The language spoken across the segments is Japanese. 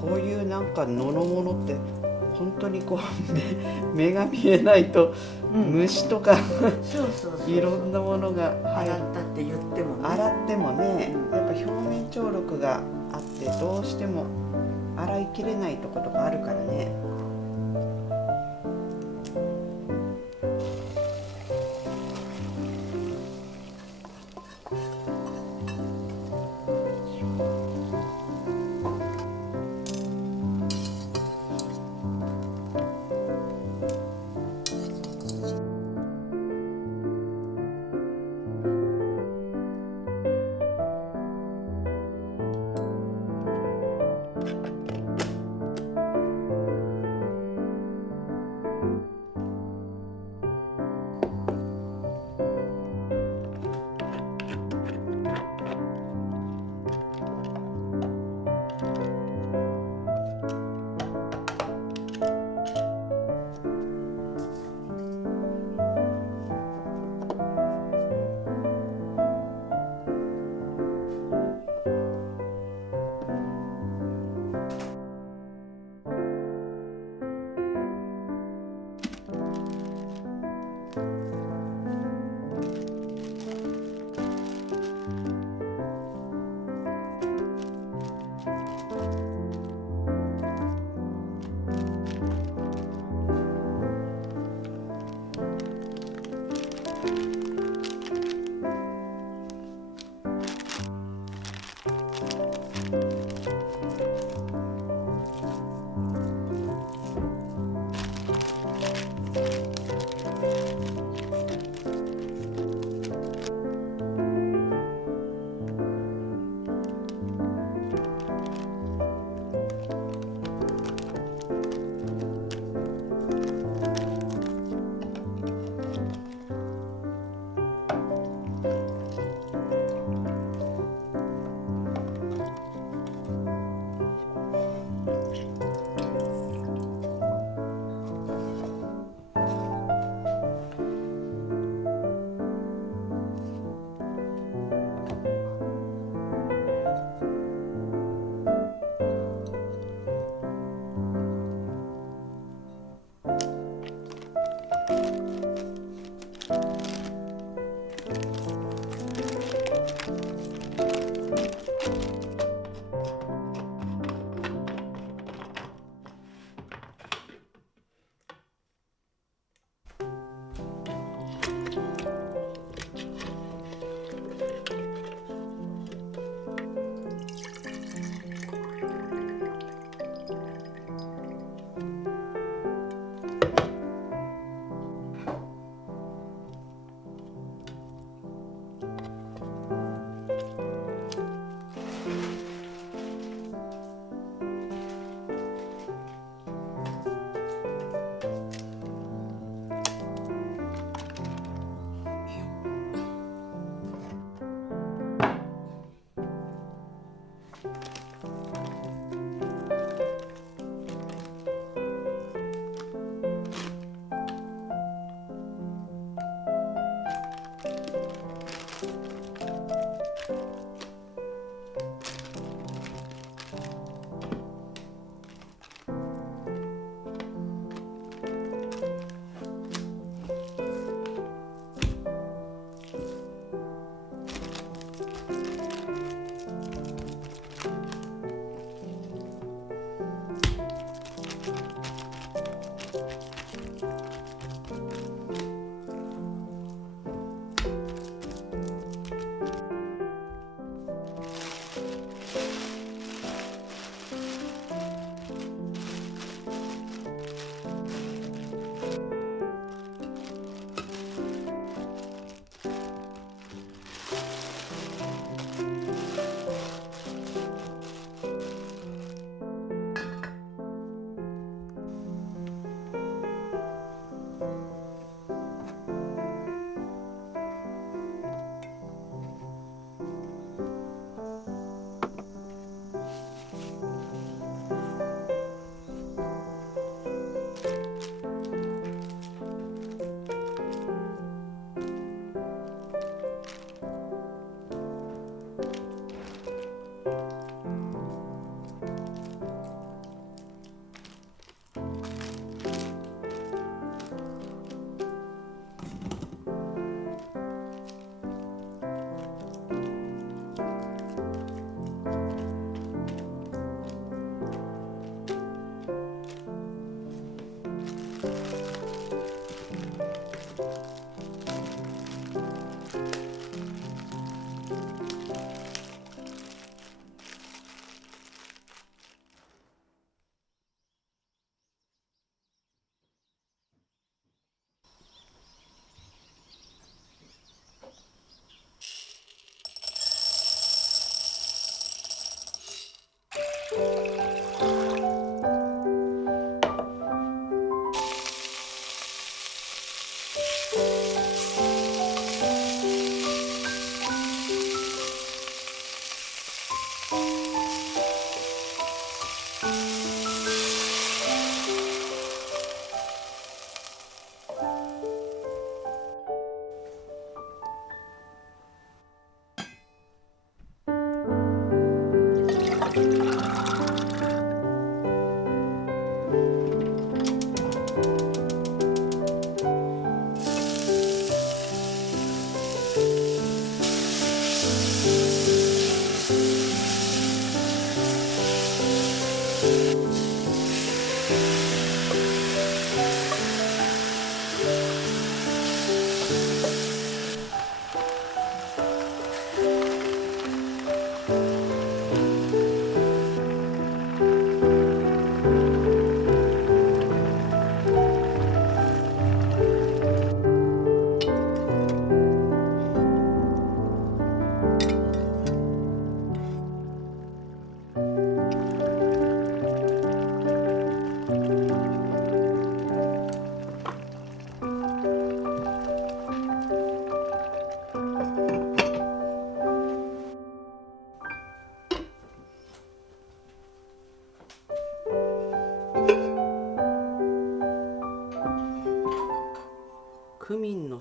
こういうなんか野のものって本当にこう目が見えないと、虫とかいろんなものが洗ったって言ってもね、洗ってもね、やっぱ表面張力があってどうしても洗いきれないとことかあるからね。こ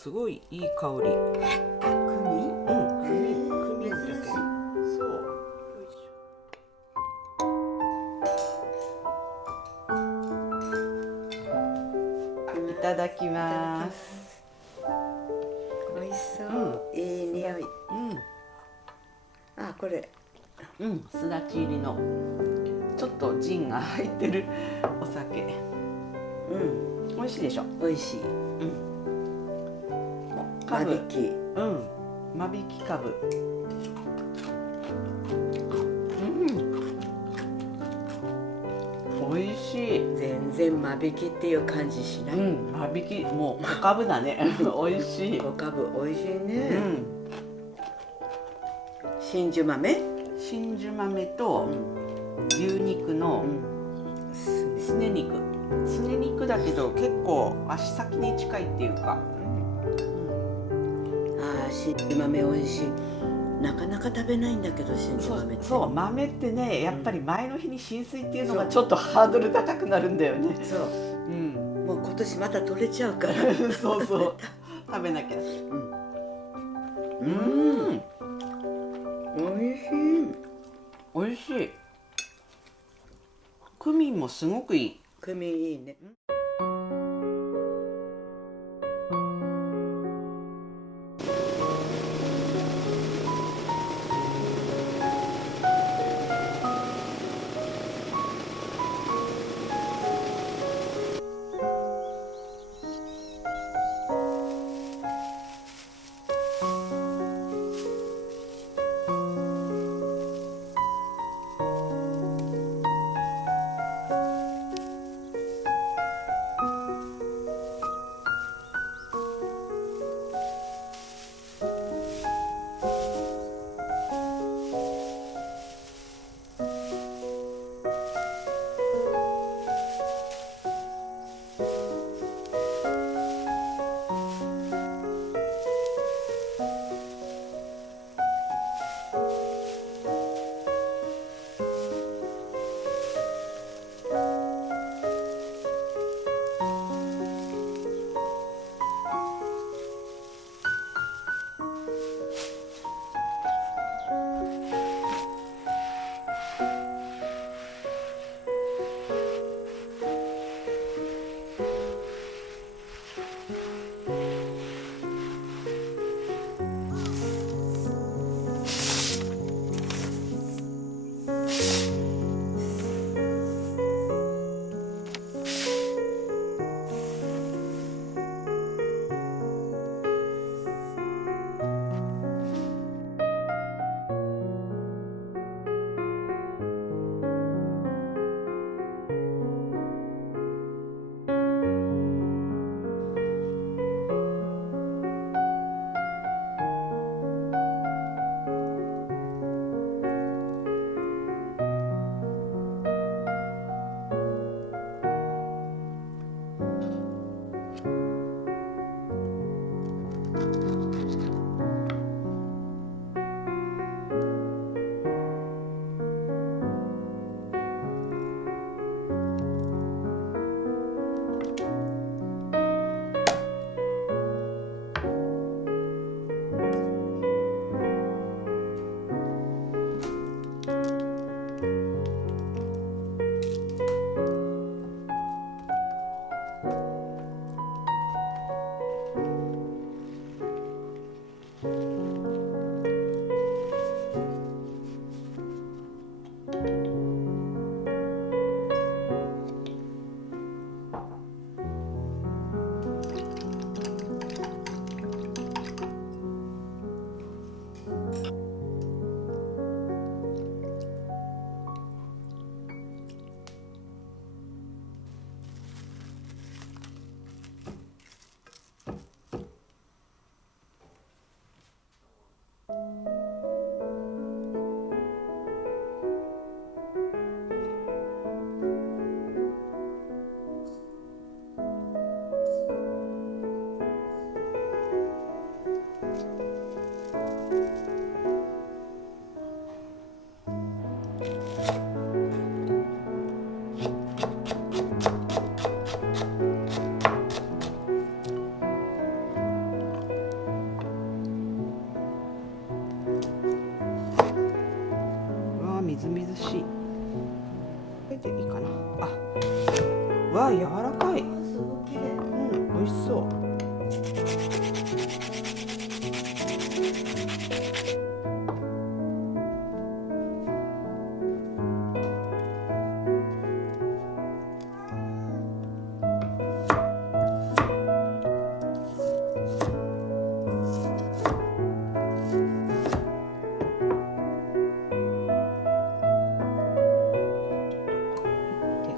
すごいいい香り。クミン？クミンだけ。珍しい。そう。よいしょ。いただきます。美味しそう。いい匂い。あ、これ。すだち入りのちょっとジンが入ってるお酒。美味しいでしょ。美味しい。間引き。間引きかぶ。美味しい。全然間引きっていう感じしない。間引き、もう小かぶだね。美味しい。小かぶ美味しいね。真珠豆？真珠豆と牛肉のすね肉。すね肉だけど結構足先に近いっていうか。真珠豆美味しい。なかなか食べないんだけど、真珠豆って。そう、豆ってね、やっぱり前の日に浸水っていうのがちょっとハードル高くなるんだよね。そう。もう今年また取れちゃうから。そうそう。食べなきゃ。美味しい。美味しい。クミンもすごくいい。クミンいいね。みずみずしい。これでいいかな。あ、わあ、柔らかい。すごい綺麗。うん、美味しそう。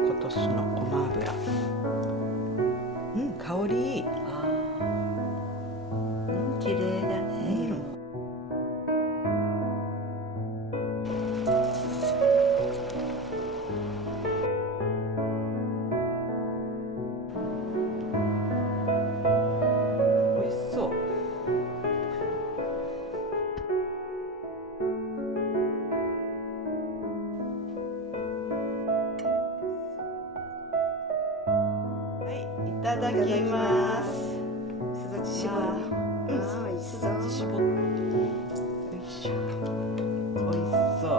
今年のごま油。うん、香りいい。ああ、綺麗だね、色。美味しそう。はい、いただきます。すだち絞る。うん、ああ、美味しすそう。だち絞って。よいしょ。美味しそう。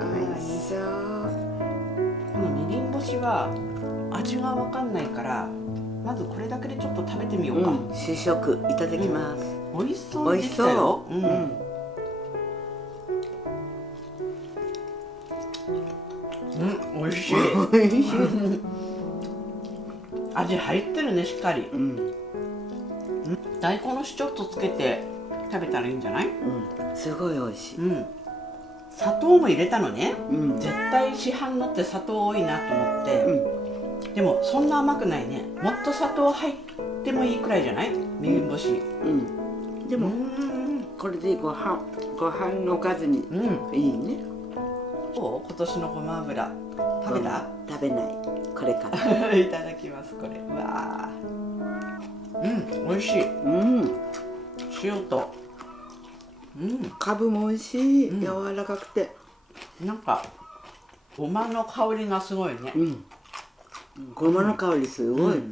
美味しそう。このみりん干しは味がわかんないから、まずこれだけでちょっと食べてみようか。試食いただきます。美味しそうにできたよ。うん。美味しい。美味しい。味入ってるね、しっかり。大根のしちょっとつけて食べたらいいんじゃない？すごい美味しい。砂糖も入れたのね。うん絶対市販のって砂糖多いなと思って。でもそんな甘くないね。もっと砂糖入ってもいいくらいじゃない？みりん干し。でもこれでご飯のおかずにいいね。どう？今年のごま油食べた？食べない。これからいただきます。これ。うわー。美味しい。塩と。かぶも美味しい。柔らかくて。なんかごまの香りがすごいね。ごまの香りすごい。